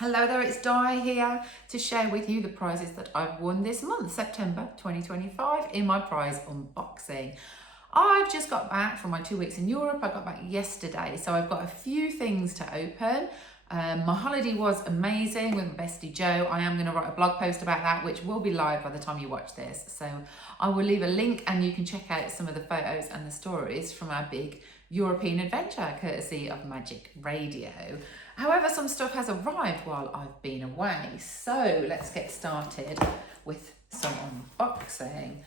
Hello there, it's Di here to share with you the prizes that I've won this month, September 2025, in my prize unboxing. I've just got back from my 2 weeks in Europe. I got back yesterday, so I've got a few things to open. My holiday was amazing with my bestie Jo. I am going to write a blog post about that, which will be live by the time you watch this. So I will leave a link and you can check out some of the photos and the stories from our big European adventure, courtesy of Magic Radio. However, some stuff has arrived while I've been away. So let's get started with some unboxing.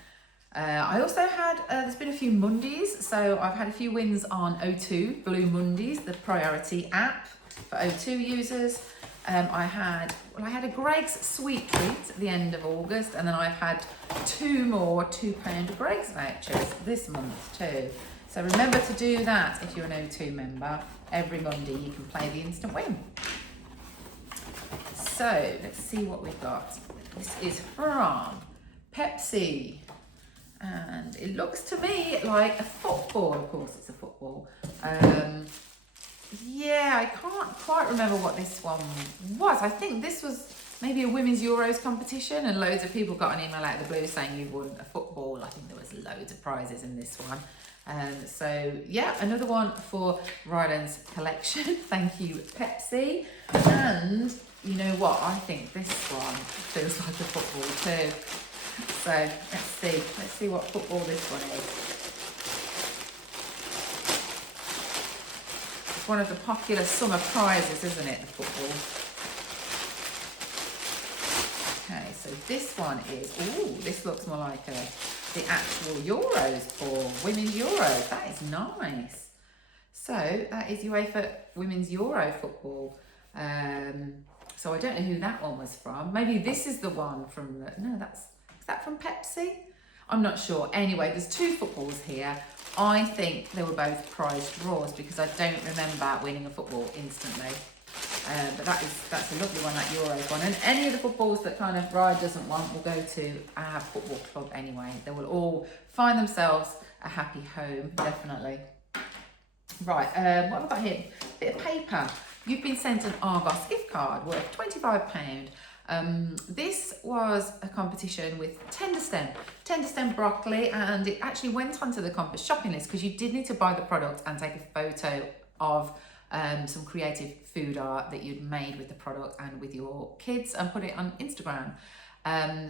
I also had, there's been a few Mondays, so I've had a few wins on O2 Blue Mondays, the priority app for O2 users. I had a Greggs sweet treat at the end of August, and then I've had 2 more £2 Greggs vouchers this month too. So remember to do that if you're an O2 member. Every Monday you can play the instant win. So let's see what we've got. This is from Pepsi. And it looks to me like a football. Of course it's a football. Yeah, I can't quite remember what this one was. I think this was maybe a women's Euros competition, and loads of people got an email out of the blue saying you won a football. I think there was loads of prizes in this one. So yeah, another one for Ryland's collection. Thank you, Pepsi. And you know what? I think this one feels like a football too. So let's see what football this one is. It's one of the popular summer prizes, isn't it, the football? Okay, so this one is, ooh, this looks more like the actual Euros for Women's Euros. That is nice. So that is UEFA Women's Euro football. So I don't know who that one was from. Maybe this is the one from the, no, is that from Pepsi? I'm not sure. Anyway, there's 2 footballs here. I think they were both prize draws because I don't remember winning a football instantly. But that's a lovely one, that Euros one. And any of the footballs that kind of Ride doesn't want will go to our football club anyway. They will all find themselves a happy home, definitely. Right, what have I got here? A bit of paper. You've been sent an Argos gift card worth £25. This was a competition with tender stem broccoli, and it actually went onto the shopping list because you did need to buy the product and take a photo of some creative food art that you'd made with the product and with your kids and put it on Instagram.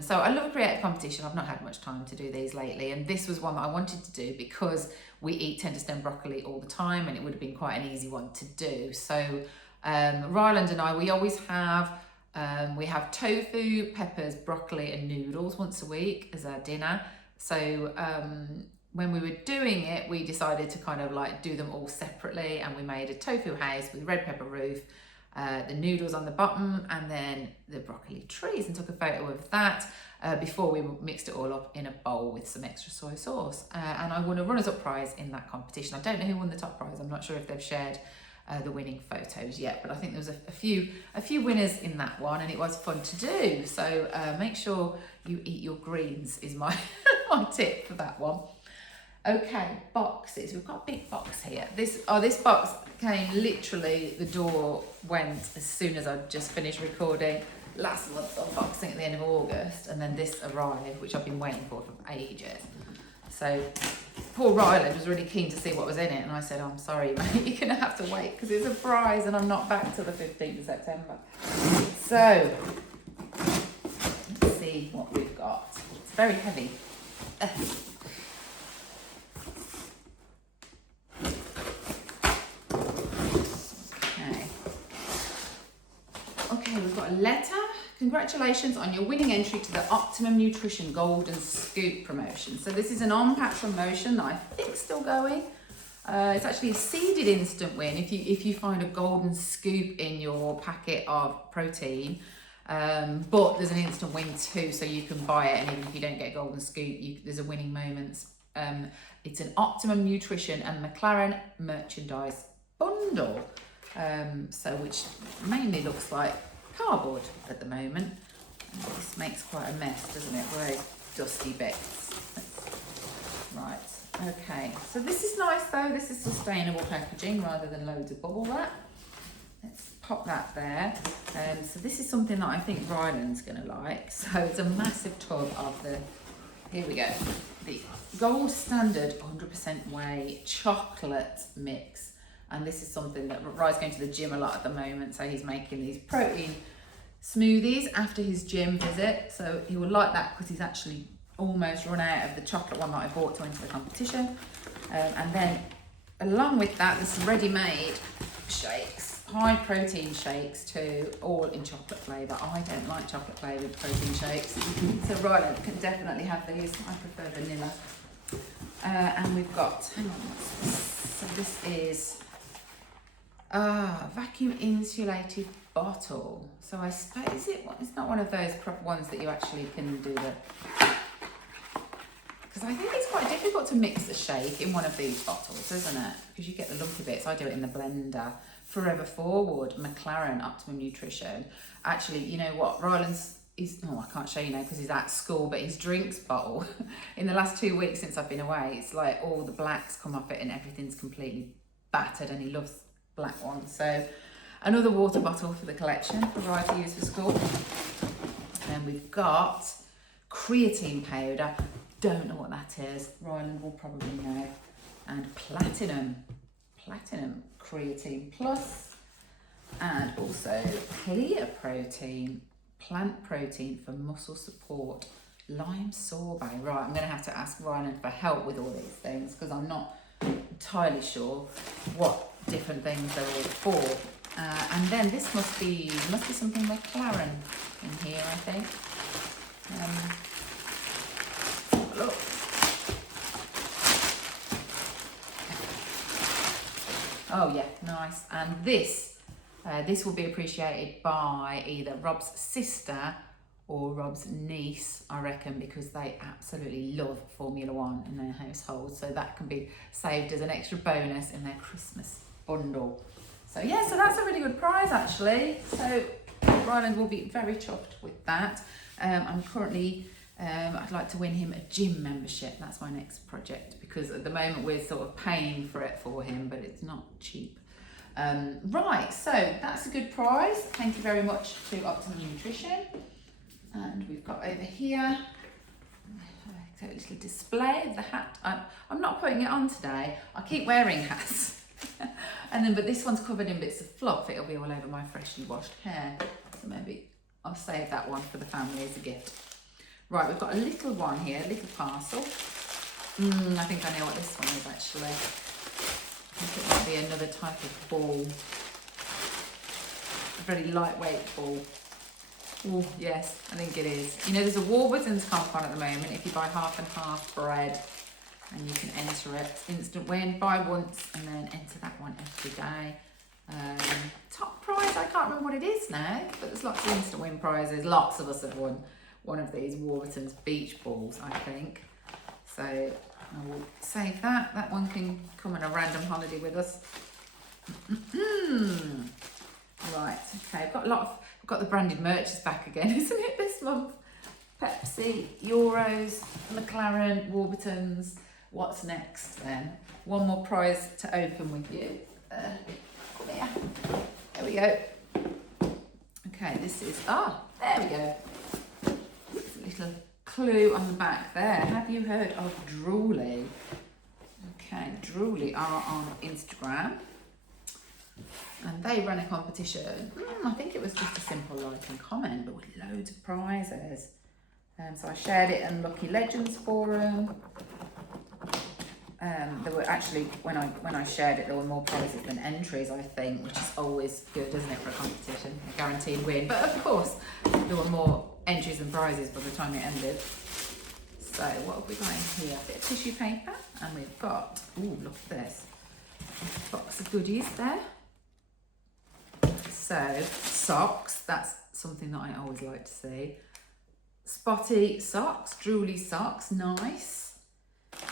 So I love a creative competition. I've not had much time to do these lately, and this was one that I wanted to do because we eat tender stem broccoli all the time and it would have been quite an easy one to do. So Ryland and I, we always have we have tofu, peppers, broccoli and noodles once a week as our dinner. So when we were doing it, we decided to kind of like do them all separately, and we made a tofu house with red pepper roof, the noodles on the bottom, and then the broccoli trees, and took a photo of that before we mixed it all up in a bowl with some extra soy sauce. And I won a runners-up prize in that competition. I don't know who won the top prize. I'm not sure if they've shared the winning photos yet, but I think there was a few winners in that one, and it was fun to do. So make sure you eat your greens is my my tip for that one. Okay, boxes. We've got a big box here. This box came literally, the door went as soon as I'd just finished recording last month's unboxing at the end of August, and then this arrived, which I've been waiting for ages. So poor Ryland was really keen to see what was in it, and I said, I'm sorry, mate, you're going to have to wait because it's a prize and I'm not back till the 15th of September. So let's see what we've got. It's very heavy. Okay, we've got a letter. Congratulations on your winning entry to the Optimum Nutrition Golden Scoop promotion. So this is an on-pack promotion that I think is still going. It's actually a seeded instant win if you find a golden scoop in your packet of protein. But there's an instant win too, so you can buy it, and even if you don't get a golden scoop, there's a winning moments. It's an Optimum Nutrition and McLaren merchandise bundle. Which mainly looks like cardboard at the moment. And this makes quite a mess, doesn't it? Very dusty bits. Right, okay. So this is nice though. This is sustainable packaging rather than loads of bubble wrap. Let's pop that there. So this is something that I think Ryland's going to like. So it's a massive tub of the, here we go, the gold standard 100% whey chocolate mix. And this is something that Ry's going to the gym a lot at the moment, so he's making these protein smoothies after his gym visit. So he will like that because he's actually almost run out of the chocolate one that I bought to enter the competition. And then along with that, there's some ready-made shakes, high protein shakes too, all in chocolate flavour. I don't like chocolate flavoured protein shakes, so Ryland can definitely have these. I prefer vanilla. And we've got, hang on, what's this? So this is vacuum insulated bottle. So I suppose it's not one of those proper ones that you actually can do the, because I think it's quite difficult to mix a shake in one of these bottles, isn't it? Because you get the lumpy bits. I do it in the blender. Forever Forward, McLaren, Optimum Nutrition. Actually, you know what? Ryland's I can't show you now because he's at school, but his drinks bottle, in the last 2 weeks since I've been away, it's like all the blacks come off it and everything's completely battered, and he loves black ones. So another water bottle for the collection for Rye to use for school. And we've got creatine powder. Don't know what that is. Ryland will probably know. And platinum creatine plus, and also clear protein, plant protein for muscle support, lime sorbet. Right, I'm going to have to ask Ryland for help with all these things because I'm not entirely sure what different things they're all for. And then this must be something McLaren in here, I think. Look. Oh yeah, nice. And this will be appreciated by either Rob's sister or Rob's niece, I reckon, because they absolutely love Formula One in their household. So that can be saved as an extra bonus in their Christmas bundle. So yeah, so that's a really good prize actually. So Ryland will be very chuffed with that. I'm currently, I'd like to win him a gym membership. That's my next project, because at the moment we're sort of paying for it for him, but it's not cheap. Right, so that's a good prize. Thank you very much to Optimum Nutrition. And we've got over here a little display of the hat. I'm not putting it on today. I keep wearing hats. But this one's covered in bits of fluff. It'll be all over my freshly washed hair. So maybe I'll save that one for the family as a gift. Right, we've got a little one here, a little parcel. I think I know what this one is actually. I think it might be another type of ball. A very lightweight ball. Oh, yes, I think it is. You know, there's a Warburton's comp on at the moment. If you buy half and half bread, and you can enter it. Instant win, buy once and then enter that one every day. Top prize, I can't remember what it is now, but there's lots of instant win prizes. Lots of us have won one of these Warburton's beach balls, I think. So I will save that. That one can come on a random holiday with us. Right, okay, I've got the branded merches back again, isn't it, this month? Pepsi, Euros, McLaren, Warburton's. What's next then? One more prize to open with you. Come here. There we go. Okay, this is, there we go. There's a little clue on the back there. Have you heard of Drooly? Okay, Drooly are on Instagram. And they run a competition. I think it was just a simple like and comment, but with loads of prizes. So I shared it in Lucky Legends forum. There were actually, when I shared it, there were more prizes than entries, I think, which is always good, isn't it, for a competition, a guaranteed win. But of course, there were more entries than prizes by the time it ended. So what have we got in here? A bit of tissue paper, and we've got, look at this, a box of goodies there. So socks, that's something that I always like to see. Spotty socks, Drooly socks, nice.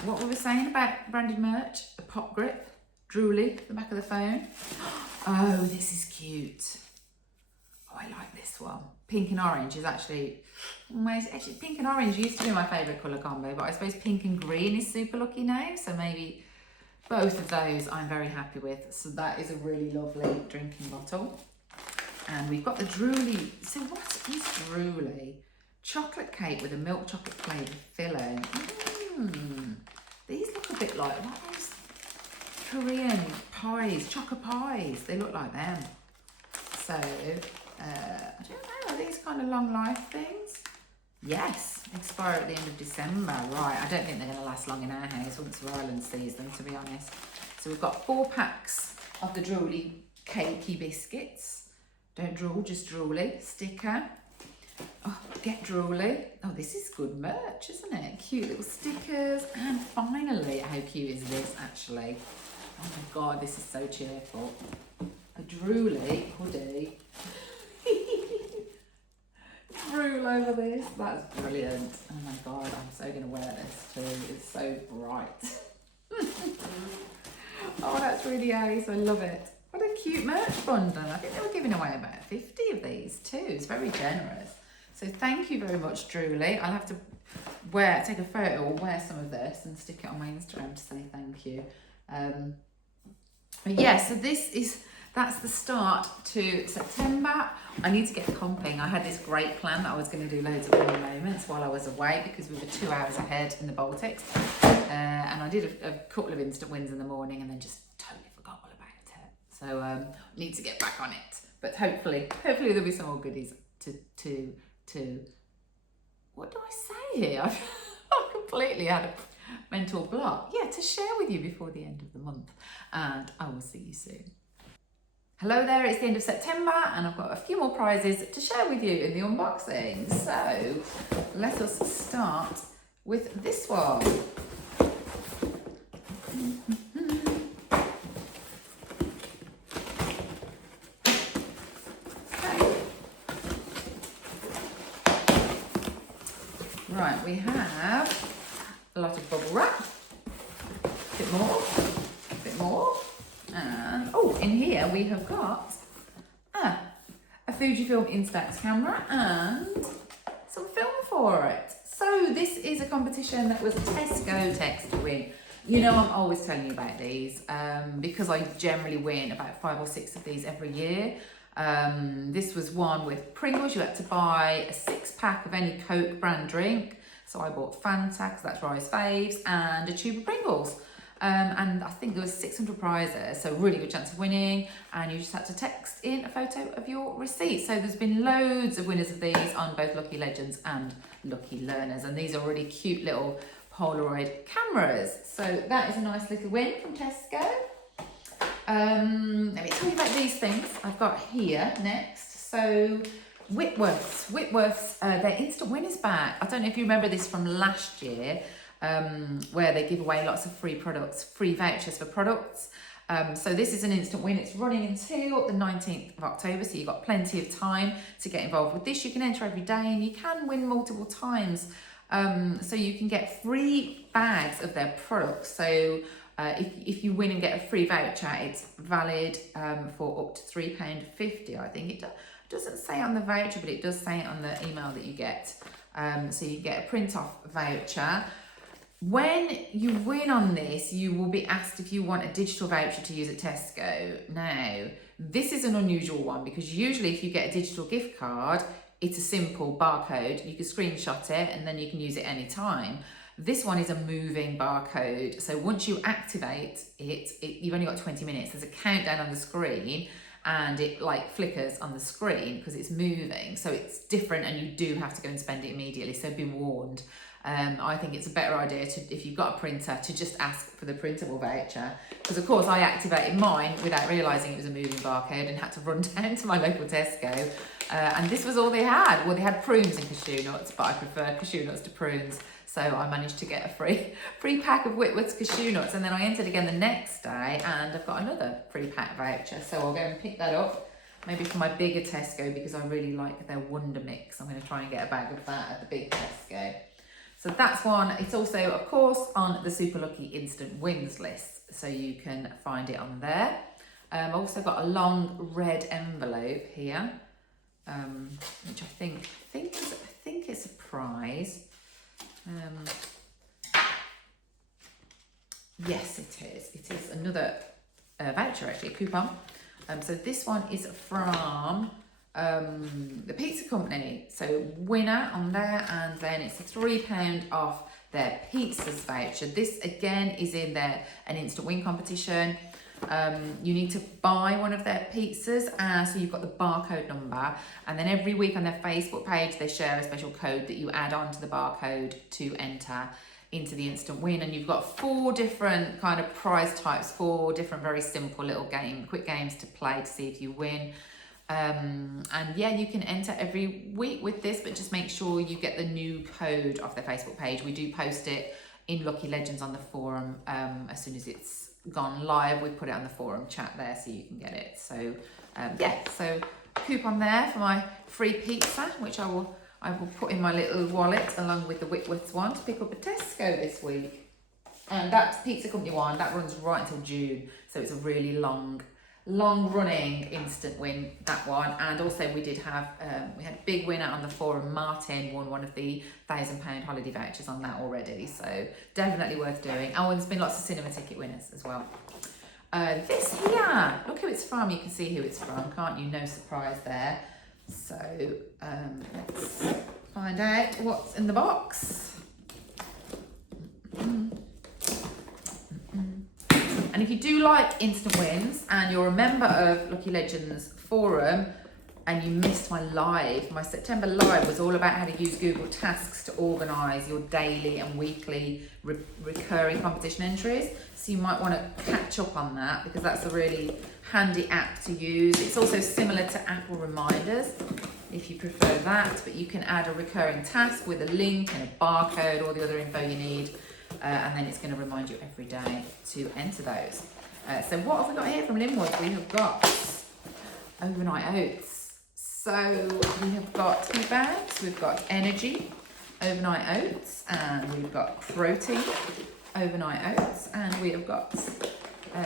What were we saying about branded merch? A pop grip, Drooly, the back of the phone. Oh, this is cute. Oh, I like this one. Pink and orange is actually pink and orange used to be my favourite colour combo, but I suppose pink and green is super lucky now. So maybe both of those I'm very happy with. So that is a really lovely drinking bottle. And we've got the Drooly. So what is Drooly? Chocolate cake with a milk chocolate flavoured filling. These look a bit like, what are those Korean pies, choco pies? They look like them. So, I don't know, are these kind of long life things? Yes, expire at the end of December. Right, I don't think they're going to last long in our house once Ryland sees them, to be honest. So we've got 4 packs of the Drooly cakey biscuits. Don't drool, just Drooly. Sticker. Oh, get Drooly. Oh, this is good merch, isn't it? Cute little stickers. And finally, how cute is this, actually? Oh my God, this is so cheerful. A Drooly hoodie. Drool over this. That's brilliant. Oh my God, I'm so going to wear this too. It's so bright. Oh, that's really nice. I love it. What a cute merch bundle. I think they were giving away about 50 of these too. It's very generous. So thank you very much, Drooly. I'll have to take a photo or wear some of this and stick it on my Instagram to say thank you. But yeah, so that's the start to September. I need to get comping. I had this great plan that I was going to do loads of winning moments while I was away because we were 2 hours ahead in the Baltics. And I did a couple of instant wins in the morning and then just totally forgot all about it. So I need to get back on it. But hopefully there'll be some more goodies to what do I say here? I've completely had a mental block. Yeah, to share with you before the end of the month. And I will see you soon. Hello there, it's the end of September and I've got a few more prizes to share with you in the unboxing. So let us start with this one. Okay. Right, we have a lot of bubble wrap, a bit more. And oh, in here we have got a Fujifilm Instax camera and some film for it. So this is a competition that was a Tesco text win. You know, I'm always telling you about these because I generally win about 5 or 6 of these every year. This was one with Pringles. You had to buy a 6-pack of any Coke brand drink. So I bought Fanta, because that's Rye's faves, and a tube of Pringles. And I think there was 600 prizes, so really good chance of winning. And you just had to text in a photo of your receipt. So there's been loads of winners of these on both Lucky Legends and Lucky Learners. And these are really cute little Polaroid cameras. So that is a nice little win from Tesco. Let me tell you about these things I've got here next. So Whitworth's, their instant win is back. I don't know if you remember this from last year. Where they give away lots of free vouchers for products. So this is an instant win. It's running until the 19th of October, so you've got plenty of time to get involved with this. You can enter every day and you can win multiple times. So you can get free bags of their products. So if you win and get a free voucher, it's valid for up to £3.50, I think. It doesn't say on the voucher, but it does say it on the email that you get. So you get a print-off voucher. When you win on this, you will be asked if you want a digital voucher to use at Tesco. Now, this is an unusual one because usually if you get a digital gift card, it's a simple barcode. You can screenshot it and then you can use it anytime. This one is a moving barcode. So once you activate it, you've only got 20 minutes. There's a countdown on the screen and it like flickers on the screen because it's moving. So it's different and you do have to go and spend it immediately. So be warned. I think it's a better idea to, if you've got a printer, to just ask for the printable voucher. Because of course I activated mine without realising it was a moving barcode and had to run down to my local Tesco. And this was all they had. Well, they had prunes and cashew nuts, but I prefer cashew nuts to prunes. So I managed to get a free pack of Whitworth's cashew nuts. And then I entered again the next day and I've got another free pack voucher. So I'll go and pick that up. Maybe for my bigger Tesco because I really like their Wonder Mix. I'm going to try and get a bag of that at the big Tesco. So that's one. It's also, of course, on the Super Lucky Instant Wins list. So you can find it on there. I've also got a long red envelope here, which I think is a prize. Yes, it is. It is another voucher, actually, a coupon. So this one is from the pizza company. So winner on there, and then it's a £3 off their pizzas voucher. This again is in their an instant win competition. You need to buy one of their pizzas, so you've got the barcode number, and then every week on their Facebook page they share a special code that you add on to the barcode to enter into the instant win. And you've got 4 different kind of prize types, 4 different very simple little quick games to play to see if you win. And yeah, you can enter every week with this, but just make sure you get the new code off their Facebook page. We do post it in Lucky Legends on the forum. As soon as it's gone live, we put it on the forum chat there so you can get it. So yeah, so coupon there for my free pizza, which I will put in my little wallet along with the Whitworths one to pick up a Tesco this week. And that pizza company one, that runs right until June, so it's a really long running instant win, that one. And also we did have we had a big winner on the forum. Martin won one of the £1,000 holiday vouchers on that already, so definitely worth doing. Oh, and there's been lots of cinema ticket winners as well. This here, look who it's from. You can see who it's from, can't you? No surprise there. So let's find out what's in the box. And if you do like instant wins and you're a member of Lucky Legends forum and you missed my September live was all about how to use Google Tasks to organise your daily and weekly recurring competition entries. So you might want to catch up on that, because that's a really handy app to use. It's also similar to Apple Reminders if you prefer that, but you can add a recurring task with a link and a barcode, all the other info you need. And then it's going to remind you every day to enter those. So what have we got here from Linwood? We have got overnight oats. So we have got 2 bags. We've got energy, overnight oats, and we've got protein, overnight oats, and we have got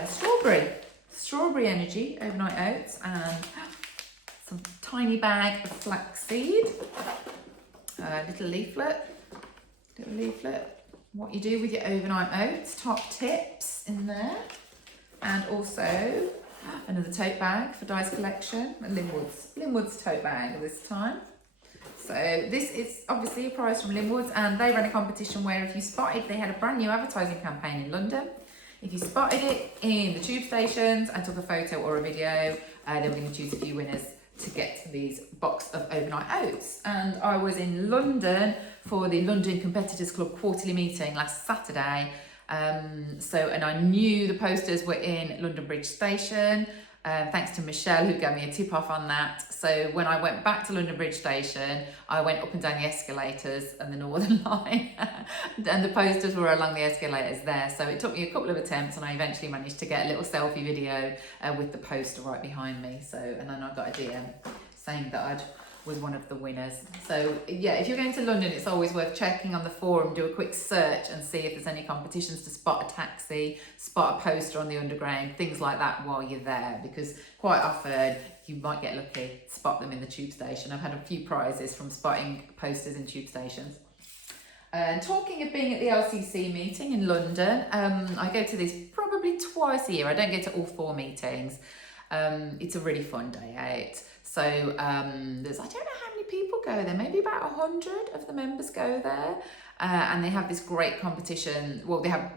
strawberry energy, overnight oats, and some tiny bag of flaxseed, little leaflet. What you do with your overnight oats, top tips in there, and also another tote bag for Dice Collection, a Linwood's tote bag this time. So this is obviously a prize from Linwood's, and they ran a competition where if you spotted, they had a brand new advertising campaign in London. If you spotted it in the tube stations and took a photo or a video, they were going to choose a few winners to get these box of overnight oats. And I was in London for the London Competitors Club quarterly meeting last Saturday. And I knew the posters were in London Bridge Station, thanks to Michelle who gave me a tip off on that. So when I went back to London Bridge Station, I went up and down the escalators and the Northern Line and the posters were along the escalators there. So it took me a couple of attempts and I eventually managed to get a little selfie video with the poster right behind me. So, and then I got a DM saying that I'd was one of the winners. So yeah, if you're going to London, it's always worth checking on the forum, do a quick search and see if there's any competitions to spot a taxi, spot a poster on the underground, things like that while you're there, because quite often you might get lucky, spot them in the tube station. I've had a few prizes from spotting posters in tube stations. And talking of being at the LCC meeting in London, I go to this probably twice a year. I don't go to all 4 meetings. It's a really fun day out. So there's, I don't know how many people go there, maybe about 100 of the members go there. And they have this great competition. Well, they have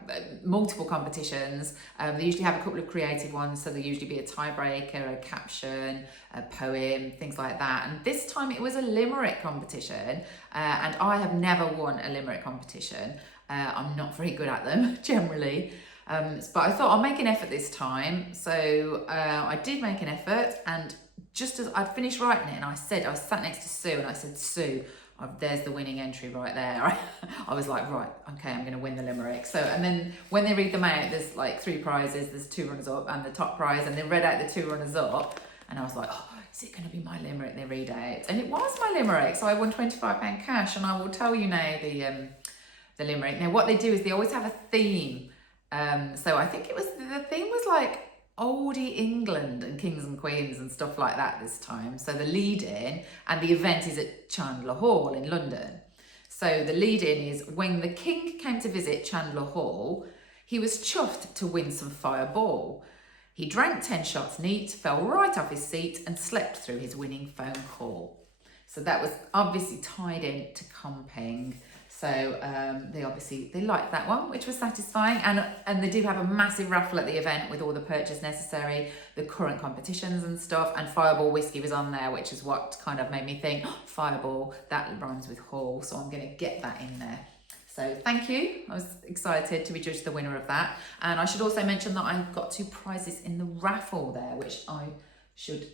multiple competitions. They usually have a couple of creative ones. So there'll usually be a tiebreaker, a caption, a poem, things like that. And this time it was a limerick competition. And I have never won a limerick competition. I'm not very good at them generally. But I thought I'll make an effort this time. So I did make an effort, and just as I'd finished writing it, and I was sat next to Sue, and I said, Sue, there's the winning entry right there. I was like, right, okay, I'm going to win the limerick. So, and then when they read them out, there's like 3 prizes, there's 2 runners up and the top prize, and they read out the 2 runners up, and I was like, oh, is it going to be my limerick they read out? And it was my limerick, so I won £25 cash, and I will tell you now the limerick. Now, what they do is they always have a theme. So I think the theme was like oldie England and kings and queens and stuff like that this time. So the lead-in, and the event is at Chandler Hall in London. So the lead-in is, when the king came to visit Chandler Hall, he was chuffed to win some fireball. He drank 10 shots neat, fell right off his seat and slept through his winning phone call. So that was obviously tied in to comping. So they liked that one, which was satisfying. And they do have a massive raffle at the event with all the purchase necessary, the current competitions and stuff. And Fireball Whiskey was on there, which is what kind of made me think, oh, Fireball, that rhymes with Hall. So I'm going to get that in there. So thank you. I was excited to be judged the winner of that. And I should also mention that I've got 2 prizes in the raffle there, which I should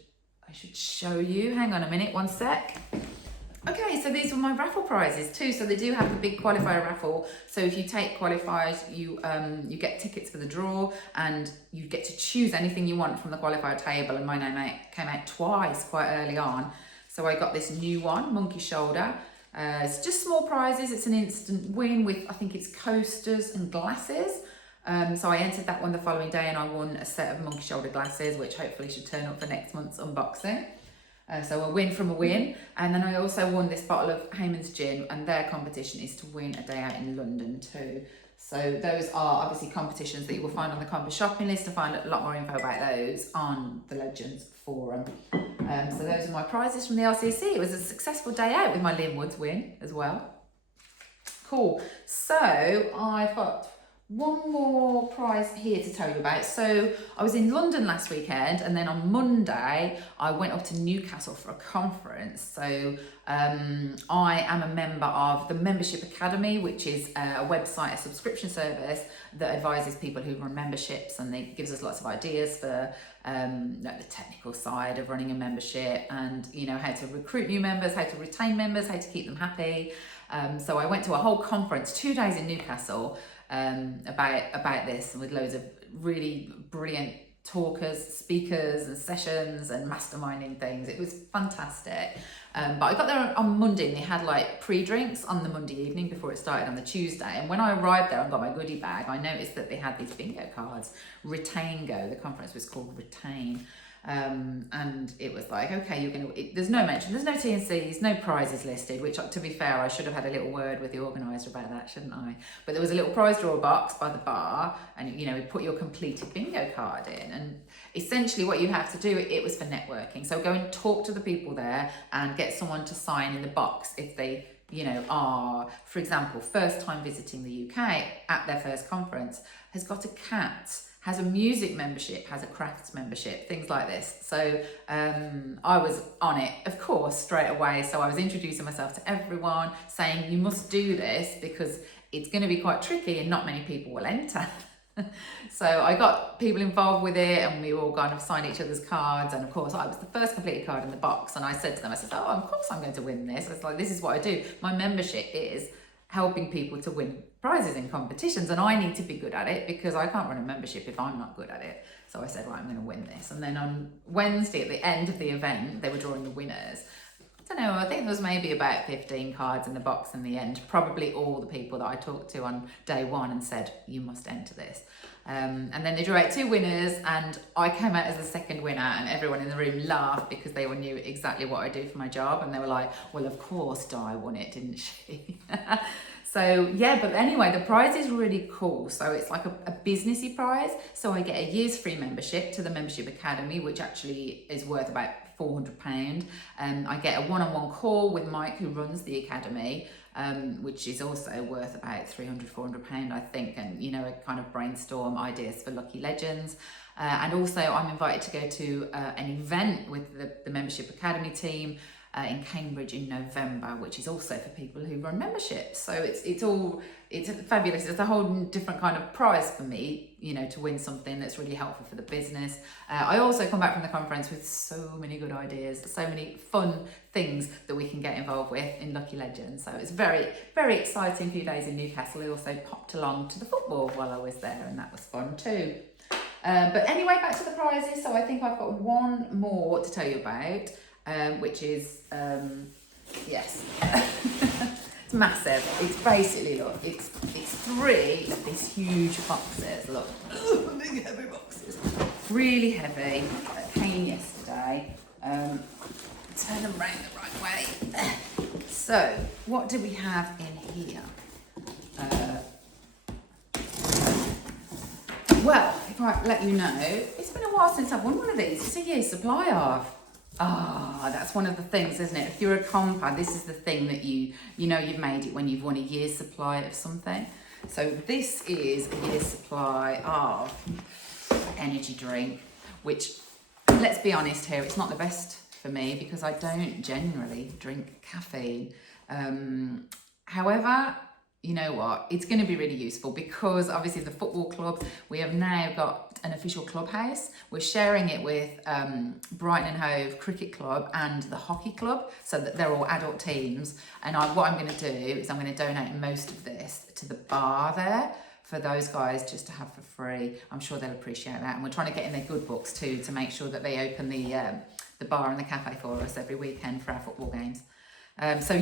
show you. Hang on a minute, one sec. Okay, so these were my raffle prizes too. So they do have the big qualifier raffle. So if you take qualifiers, you get tickets for the draw, and you get to choose anything you want from the qualifier table. And my name came out twice quite early on. So I got this new one, Monkey Shoulder. It's just small prizes. It's an instant win with, I think it's coasters and glasses. So I entered that one the following day and I won a set of Monkey Shoulder glasses, which hopefully should turn up for next month's unboxing. So a win from a win. And then I also won this bottle of Hayman's Gin, and their competition is to win a day out in London too. So those are obviously competitions that you will find on the Compass shopping list, and find a lot more info about those on the Legends forum. So those are my prizes from the LCC. It was a successful day out with my Liam Woods win as well. Cool. So I've got one more prize here to tell you about. So I was in London last weekend, and then on Monday I went up to Newcastle for a conference. So I am a member of the Membership Academy, which is a website, a subscription service that advises people who run memberships, and it gives us lots of ideas for the technical side of running a membership, and how to recruit new members, how to retain members, how to keep them happy. So I went to a whole conference, 2 days in Newcastle, about this, and with loads of really brilliant talkers, speakers and sessions and masterminding things. It was fantastic. But I got there on Monday, and they had like pre-drinks on the Monday evening before it started on the Tuesday. And when I arrived there and got my goodie bag, I noticed that they had these bingo cards. Retain Go, the conference was called Retain. And it was like, okay, there's no mention, there's no T&Cs, no prizes listed, which, to be fair, I should have had a little word with the organiser about that, shouldn't I? But there was a little prize draw box by the bar, and we put your completed bingo card in, and essentially what you have to do, it was for networking. So go and talk to the people there and get someone to sign in the box if they are, for example, first time visiting the UK at their first conference, has got a cat, has a music membership, has a crafts membership, things like this. So I was on it, of course, straight away. So I was introducing myself to everyone, saying you must do this because it's going to be quite tricky and not many people will enter. So I got people involved with it, and we all kind of signed each other's cards. And of course, I was the first completed card in the box. And I said to them, oh, of course I'm going to win this. It's like, this is what I do. My membership is helping people to win prizes in competitions, and I need to be good at it because I can't run a membership if I'm not good at it. So I said, right, I'm going to win this. And then on Wednesday, at the end of the event, they were drawing the winners. I don't know, I think there was maybe about 15 cards in the box in the end. Probably all the people that I talked to on day one and said, you must enter this. And then they drew out 2 winners, and I came out as the second winner, and everyone in the room laughed because they knew exactly what I do for my job. And they were like, well, of course Di won it, didn't she? So yeah, but anyway, the prize is really cool. So it's like a businessy prize. So I get a year's free membership to the Membership Academy, which actually is worth about £400. I get a one-on-one call with Mike, who runs the academy, which is also worth about £300-400, I think, and a kind of brainstorm ideas for Lucky Legends. And also I'm invited to go to an event with the Membership Academy team in Cambridge in November, which is also for people who run memberships. So it's fabulous. It's a whole different kind of prize for me, to win something that's really helpful for the business. I also come back from the conference with so many good ideas, so many fun things that we can get involved with in Lucky Legends. So it's very, very exciting few days in Newcastle. I also popped along to the football while I was there, and that was fun too. But anyway, back to the prizes. So I think I've got one more to tell you about. Which is, yes, it's massive. It's basically, look, it's 3 of these huge boxes, look, big heavy boxes, really heavy. I came yesterday, turn them around the right way. So, what do we have in here? Well, if I let you know, it's been a while since I've won one of these. It's a year's supply of. Ah, that's one of the things, isn't it? If you're a comper, this is the thing that you know you've made it when you've won a year's supply of something. So this is a year's supply of energy drink, which, let's be honest here, it's not the best for me because I don't generally drink caffeine. However, you know what, it's going to be really useful because obviously the football club, we have now got an official clubhouse. We're sharing it with Brighton and Hove Cricket Club and the hockey club, so that they're all adult teams. And what I'm going to do is I'm going to donate most of this to the bar there for those guys just to have for free. I'm sure they'll appreciate that. And we're trying to get in their good books too to make sure that they open the bar and the cafe for us every weekend for our football games. So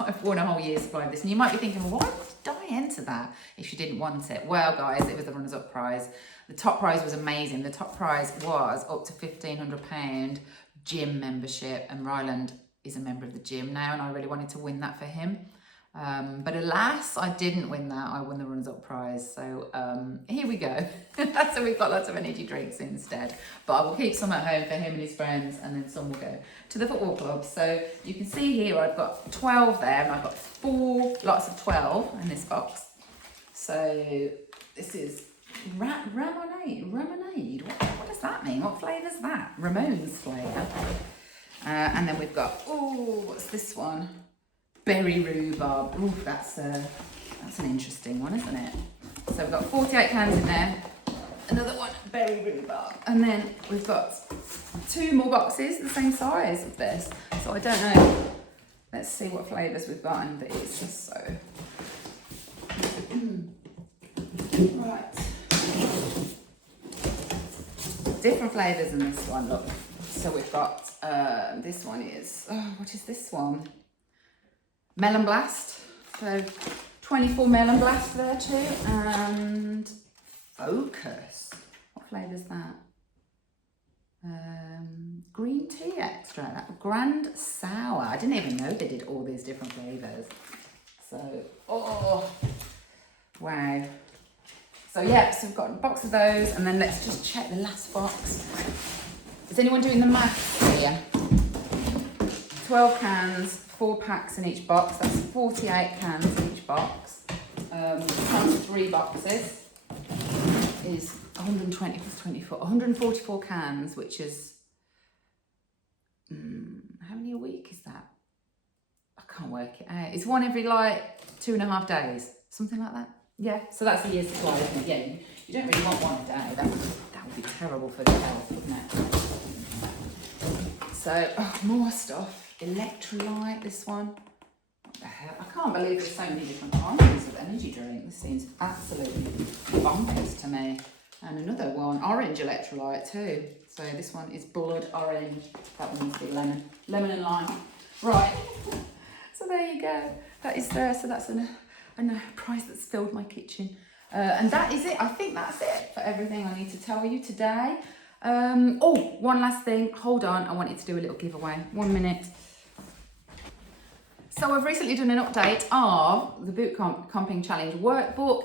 I've won a whole year's supply of this. And you might be thinking, well, why would I enter that if you didn't want it? Well, guys, it was the runners-up prize. The top prize was amazing. The top prize was up to £1,500 gym membership. And Ryland is a member of the gym now, and I really wanted to win that for him. But alas, I didn't win that. I won the runners-up prize. So here we go. So we've got lots of energy drinks instead. But I will keep some at home for him and his friends, and then some will go to the football club. So you can see here I've got 12 there, and I've got 4 lots of 12 in this box. So this is Ramonade. What does that mean? What flavour is that? Ramone's flavour. And then we've got, what's this one? Berry rhubarb. Ooh, that's an interesting one, isn't it? So we've got 48 cans in there. Another one, berry rhubarb. And then we've got 2 more boxes, the same size of this. So I don't know. Let's see what flavours we've got in these. Just so. Right. Different flavours in this one, look. So we've got, this one is, what is this one? Melon Blast, so 24 Melon Blast there too, and Focus. What flavour is that? Green tea extract, Grand Sour. I didn't even know they did all these different flavours. So, wow. So so we've got a box of those, and then let's just check the last box. Is anyone doing the maths here? 12 cans. 4 packs in each box, that's 48 cans in each box. Times 3 boxes is 120 plus 24, 144 cans, which is, how many a week is that? I can't work it out. It's one every 2.5 days, something like that. Yeah, so that's a year's supply, isn't it? Yeah, you don't really want one a day. That would be terrible for the health, wouldn't it? So, more stuff. Electrolyte, this one. What the hell? I can't believe there's so many different kinds of energy drink. This seems absolutely bonkers to me. And another one, orange electrolyte too. So this one is blood orange. That one needs to be lemon. Lemon and lime. Right. So there you go. That is there. So that's a prize that's filled my kitchen. And that is it. I think that's it for everything I need to tell you today. One last thing. Hold on. I wanted to do a little giveaway. 1 minute. So I've recently done an update of the BootComp Comping Challenge Workbook.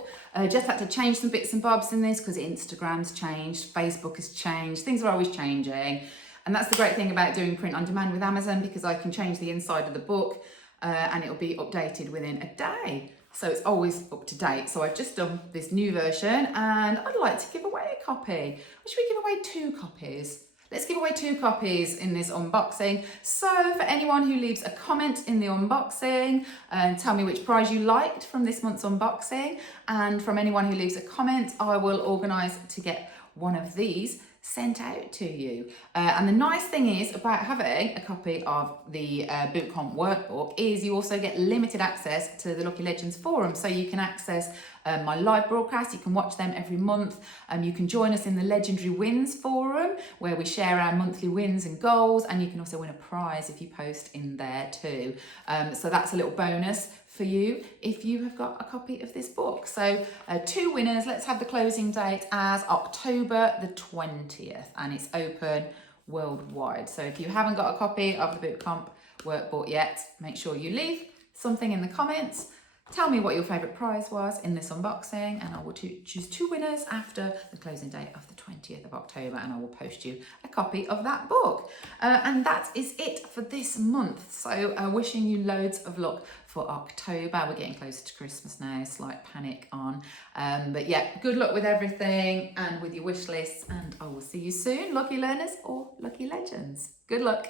Just had to change some bits and bobs in this because Instagram's changed, Facebook has changed, things are always changing. And that's the great thing about doing print on demand with Amazon, because I can change the inside of the book and it'll be updated within a day. So it's always up to date. So I've just done this new version and I'd like to give away a copy. Or should we give away 2 copies? Let's give away 2 copies in this unboxing. So for anyone who leaves a comment in the unboxing and tell me which prize you liked from this month's unboxing, and from anyone who leaves a comment, I will organise to get one of these sent out to you. And the nice thing is about having a copy of the BootComp workbook is you also get limited access to the Lucky Legends forum. So you can access my live broadcasts, you can watch them every month, you can join us in the Legendary Wins forum where we share our monthly wins and goals, and you can also win a prize if you post in there too. So that's a little bonus for you if you have got a copy of this book. So 2 winners. Let's have the closing date as October the 20th, and it's open worldwide. So if you haven't got a copy of the BootComp workbook yet, make sure you leave something in the comments Tell me what your favourite prize was in this unboxing, and I will choose 2 winners after the closing date of the 20th of October, and I will post you a copy of that book. And that is it for this month. So wishing you loads of luck for October. We're getting closer to Christmas now, slight panic on. But yeah, good luck with everything and with your wish lists, and I will see you soon, lucky learners or lucky legends. Good luck.